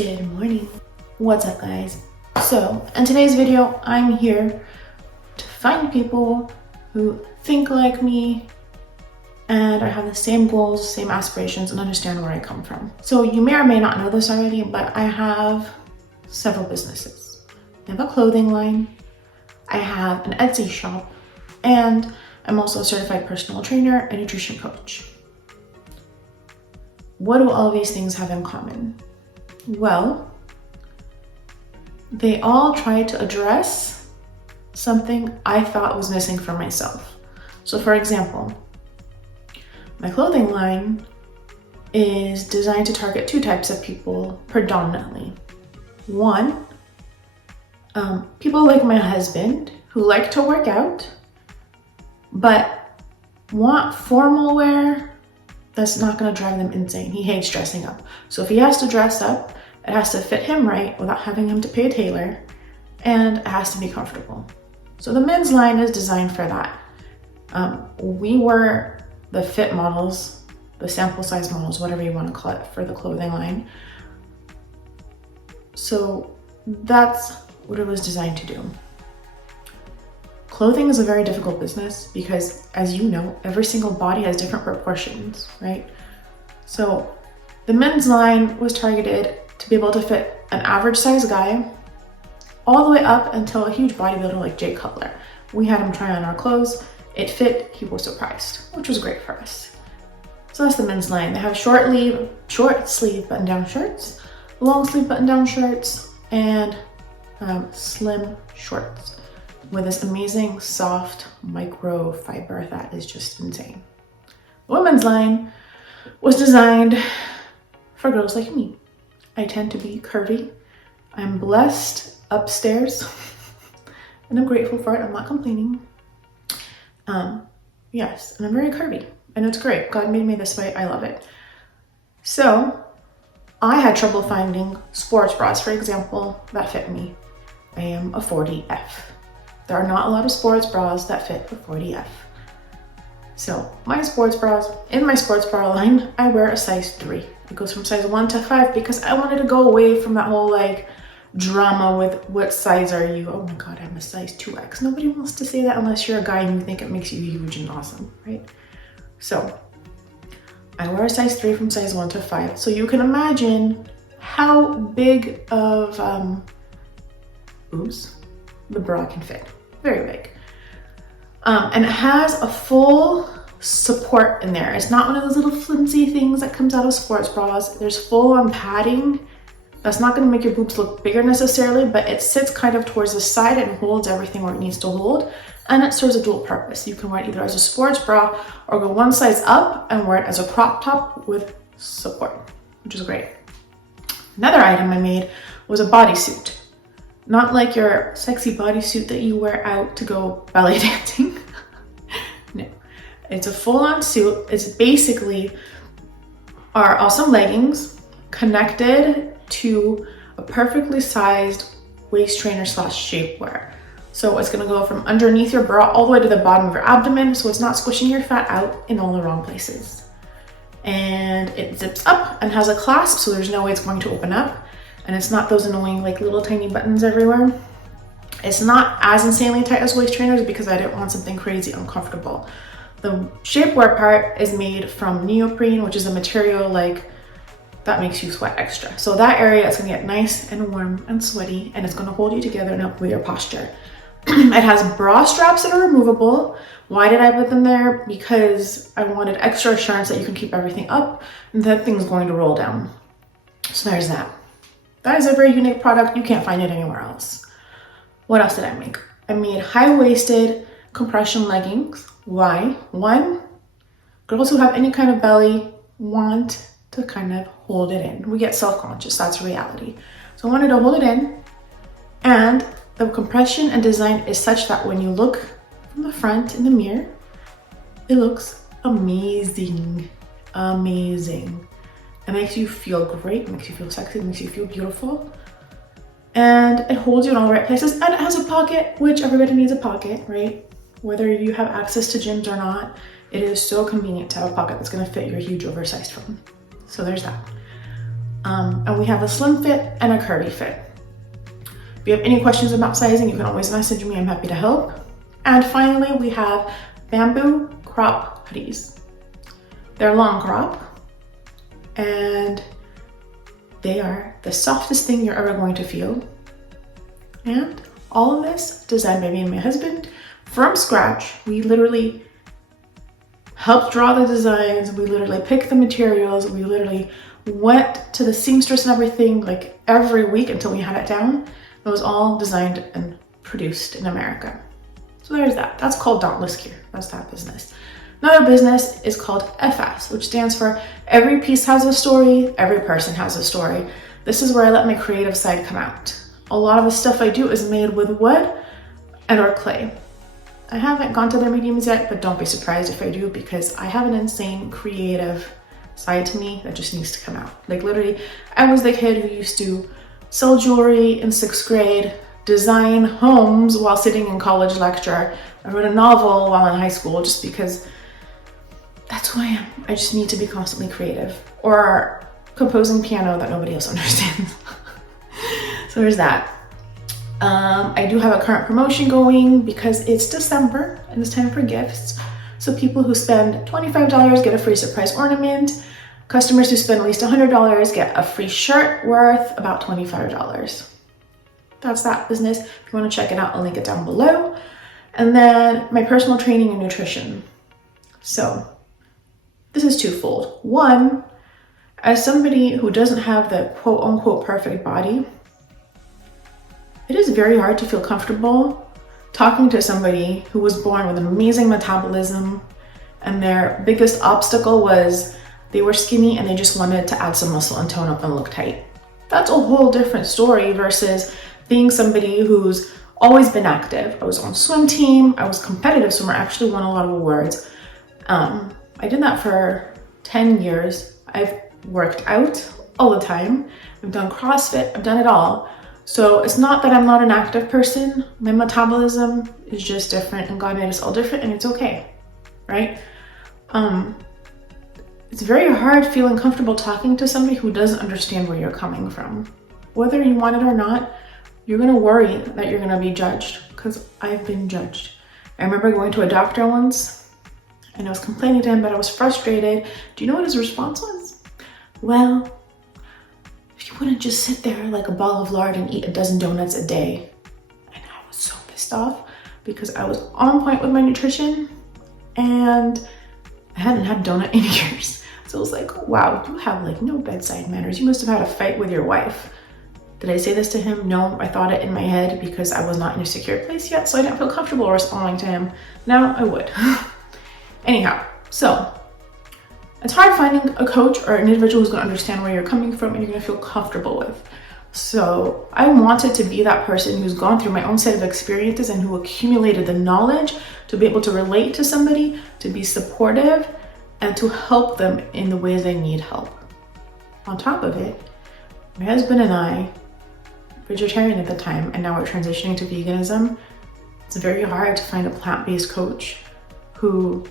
Good morning. What's up, guys? So in today's video, I'm here to find people who think like me and I have the same goals, same aspirations, and understand where I come from. So you may or may not know this already, but I have several businesses. I have a clothing line, I have an Etsy shop, and I'm also a certified personal trainer and nutrition coach. What do all of these things have in common? Well, they all try to address something I thought was missing for myself. So for example, my clothing line is designed to target two types of people predominantly. One, people like my husband who like to work out, but want formal wear that's not gonna drive them insane. He hates dressing up. So if he has to dress up, it has to fit him right without having him to pay a tailor, and it has to be comfortable. So the men's line is designed for that. We were the fit models, the sample size models, whatever you want to call it, for the clothing line. So that's what it was designed to do. Clothing is a very difficult business because, as you know, every single body has different proportions, right? So the men's line was targeted to be able to fit an average size guy all the way up until a huge bodybuilder like Jay Cutler. We had him try on our clothes, it fit, he was surprised, which was great for us. So that's the men's line. They have short sleeve button-down shirts, long sleeve button-down shirts, and slim shorts with this amazing soft micro fiber that is just insane. The women's line was designed for girls like me. I tend to be curvy. I'm blessed upstairs and I'm grateful for it. I'm not complaining. Yes, and I'm very curvy and it's great. God made me this way. I love it. So I had trouble finding sports bras, for example, that fit me. I am a 40F. There are not a lot of sports bras that fit a 40F. So my sports bras, in my sports bra line, I wear a size 3. It goes from size 1 to 5 because I wanted to go away from that whole like drama with what size are you? Oh my God, I'm a size 2X. Nobody wants to say that unless you're a guy and you think it makes you huge and awesome, right? So I wear a size 3 from size 1 to 5. So you can imagine how big of boobs the bra can fit. Very big. And it has a full support in there. It's not one of those little flimsy things that comes out of sports bras. There's full on padding. That's not going to make your boobs look bigger necessarily, but it sits kind of towards the side and holds everything where it needs to hold. And it serves a dual purpose. You can wear it either as a sports bra or go one size up and wear it as a crop top with support, which is great. Another item I made was a bodysuit. Not like your sexy bodysuit that you wear out to go ballet dancing. No, it's a full-on suit. It's basically our awesome leggings connected to a perfectly sized waist trainer / shapewear. So it's gonna go from underneath your bra all the way to the bottom of your abdomen, so it's not squishing your fat out in all the wrong places. And it zips up and has a clasp, so there's no way it's going to open up. And it's not those annoying like little tiny buttons everywhere. It's not as insanely tight as waist trainers because I didn't want something crazy uncomfortable. The shapewear part is made from neoprene, which is a material like that makes you sweat extra. So that area is gonna get nice and warm and sweaty, and it's gonna hold you together and help with your posture. It has bra straps that are removable. Why did I put them there? Because I wanted extra assurance that you can keep everything up and that thing's going to roll down. So there's that. That is a very unique product. You can't find it anywhere else. What else did I make? I made high-waisted compression leggings. Why? One, girls who have any kind of belly want to kind of hold it in. We get self-conscious, that's reality. So I wanted to hold it in, and the compression and design is such that when you look from the front in the mirror, it looks amazing, amazing. It makes you feel great, it makes you feel sexy, it makes you feel beautiful. And it holds you in all the right places. And it has a pocket, which everybody needs a pocket, right? Whether you have access to gyms or not, it is so convenient to have a pocket that's gonna fit your huge oversized phone. So there's that. And we have a slim fit and a curvy fit. If you have any questions about sizing, you can always message me. I'm happy to help. And finally, we have bamboo crop hoodies. They're long crop, and they are the softest thing you're ever going to feel. And all of this designed by me and my husband from scratch. We literally helped draw the designs. We literally picked the materials. We literally went to the seamstress and everything like every week until we had it down. It was all designed and produced in America. So there's that. That's called Dauntless Gear. That's that business. Another business is called FS, which stands for Every Piece Has a Story, Every Person Has a Story. This is where I let my creative side come out. A lot of the stuff I do is made with wood and or clay. I haven't gone to their mediums yet, but don't be surprised if I do, because I have an insane creative side to me that just needs to come out. Like literally, I was the kid who used to sell jewelry in 6th grade, design homes while sitting in college lecture. I wrote a novel while in high school just because that's who I am. I just need to be constantly creative, or composing piano that nobody else understands. So there's that. I do have a current promotion going because it's December and it's time for gifts. So people who spend $25 get a free surprise ornament. Customers who spend at least $100 get a free shirt worth about $25. That's that business. If you want to check it out, I'll link it down below. And then my personal training and nutrition. So this is twofold. One, as somebody who doesn't have the quote unquote perfect body, it is very hard to feel comfortable talking to somebody who was born with an amazing metabolism and their biggest obstacle was they were skinny and they just wanted to add some muscle and tone up and look tight. That's a whole different story versus being somebody who's always been active. I was on swim team, I was competitive swimmer, actually won a lot of awards. I did that for 10 years. I've worked out all the time. I've done CrossFit, I've done it all. So it's not that I'm not an active person. My metabolism is just different and God made us all different and it's okay, right? It's very hard feeling comfortable talking to somebody who doesn't understand where you're coming from. Whether you want it or not, you're gonna worry that you're gonna be judged, because I've been judged. I remember going to a doctor once and I was complaining to him that I was frustrated. Do you know what his response was? Well, if you wouldn't just sit there like a ball of lard and eat a dozen donuts a day. And I was so pissed off because I was on point with my nutrition and I hadn't had a donut in years. So I was like, wow, you have like no bedside manners. You must have had a fight with your wife. Did I say this to him? No, I thought it in my head because I was not in a secure place yet, so I didn't feel comfortable responding to him. Now I would. Anyhow, so it's hard finding a coach or an individual who's gonna understand where you're coming from and you're gonna feel comfortable with. So I wanted to be that person who's gone through my own set of experiences and who accumulated the knowledge to be able to relate to somebody, to be supportive, and to help them in the ways they need help. On top of it, my husband and I, vegetarian at the time, and now we're transitioning to veganism, it's very hard to find a plant-based coach who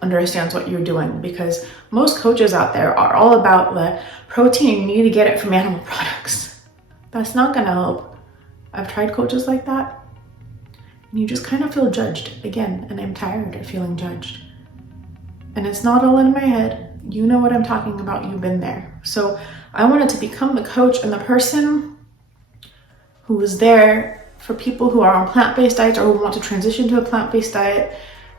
understands what you're doing, because most coaches out there are all about the protein, you need to get it from animal products. That's not gonna help. I've tried coaches like that, and you just kind of feel judged again, and I'm tired of feeling judged. And it's not all in my head. You know what I'm talking about, you've been there. So I wanted to become the coach and the person who is there for people who are on plant-based diets or who want to transition to a plant-based diet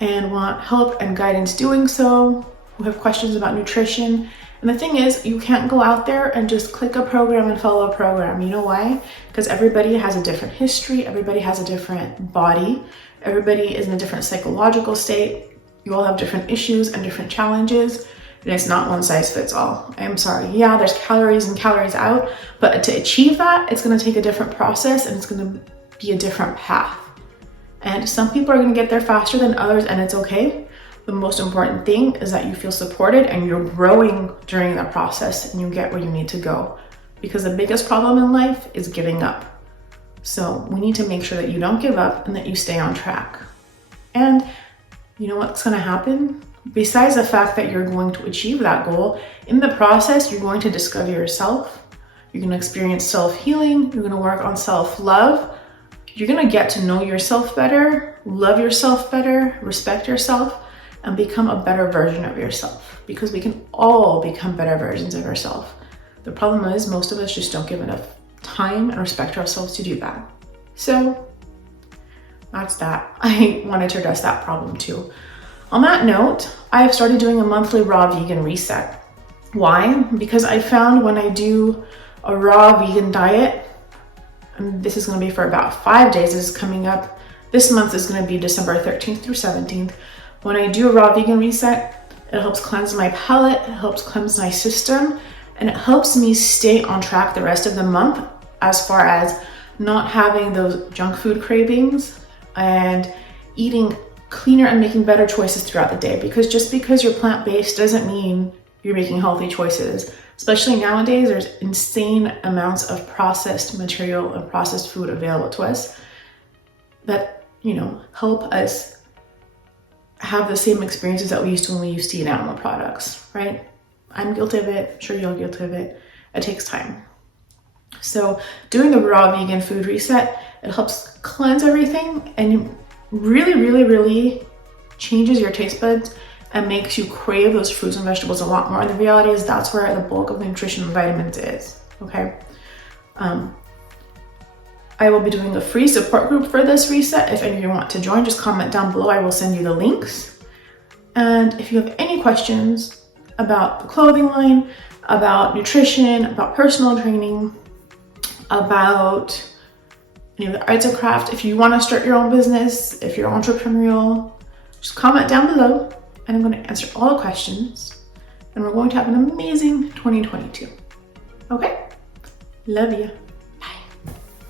and want help and guidance doing so, who have questions about nutrition. And the thing is, you can't go out there and just click a program and follow a program. You know why? Because everybody has a different history, everybody has a different body, everybody is in a different psychological state. You all have different issues and different challenges, and it's not one size fits all. I'm sorry. Yeah, there's calories and calories out, but to achieve that, it's gonna take a different process and it's gonna be a different path. And some people are gonna get there faster than others, and it's okay. The most important thing is that you feel supported and you're growing during that process and you get where you need to go. Because the biggest problem in life is giving up. So we need to make sure that you don't give up and that you stay on track. And you know what's gonna happen? besides the fact that you're going to achieve that goal, in the process, you're going to discover yourself. You're going to experience self-healing. You're going to work on self-love. You're going to get to know yourself better, love yourself better, respect yourself, and become a better version of yourself, because we can all become better versions of ourselves. The problem is most of us just don't give enough time and respect to ourselves to do that. So that's that. I wanted to address that problem too. On that note, I have started doing a monthly raw vegan reset. Why? Because I found when I do a raw vegan diet, and this is going to be for about 5 days, this is coming up. This month is going to be December 13th through 17th. When I do a raw vegan reset, it helps cleanse my palate, it helps cleanse my system, and it helps me stay on track the rest of the month as far as not having those junk food cravings and eating cleaner and making better choices throughout the day. Because just because you're plant-based doesn't mean you're making healthy choices. Especially nowadays, there's insane amounts of processed material and processed food available to us that, help us have the same experiences that we used to when we used to eat animal products, right? I'm guilty of it. I'm sure you're guilty of it. It takes time. So doing the raw vegan food reset, it helps cleanse everything and really, really, really changes your taste buds and makes you crave those fruits and vegetables a lot more. And the reality is that's where the bulk of the nutrition and vitamins is, okay? I will be doing a free support group for this reset. If any of you want to join, just comment down below. I will send you the links. And if you have any questions about the clothing line, about nutrition, about personal training, about any of the arts and craft, if you want to start your own business, if you're entrepreneurial, just comment down below and I'm going to answer all the questions and we're going to have an amazing 2022. Okay? Love you.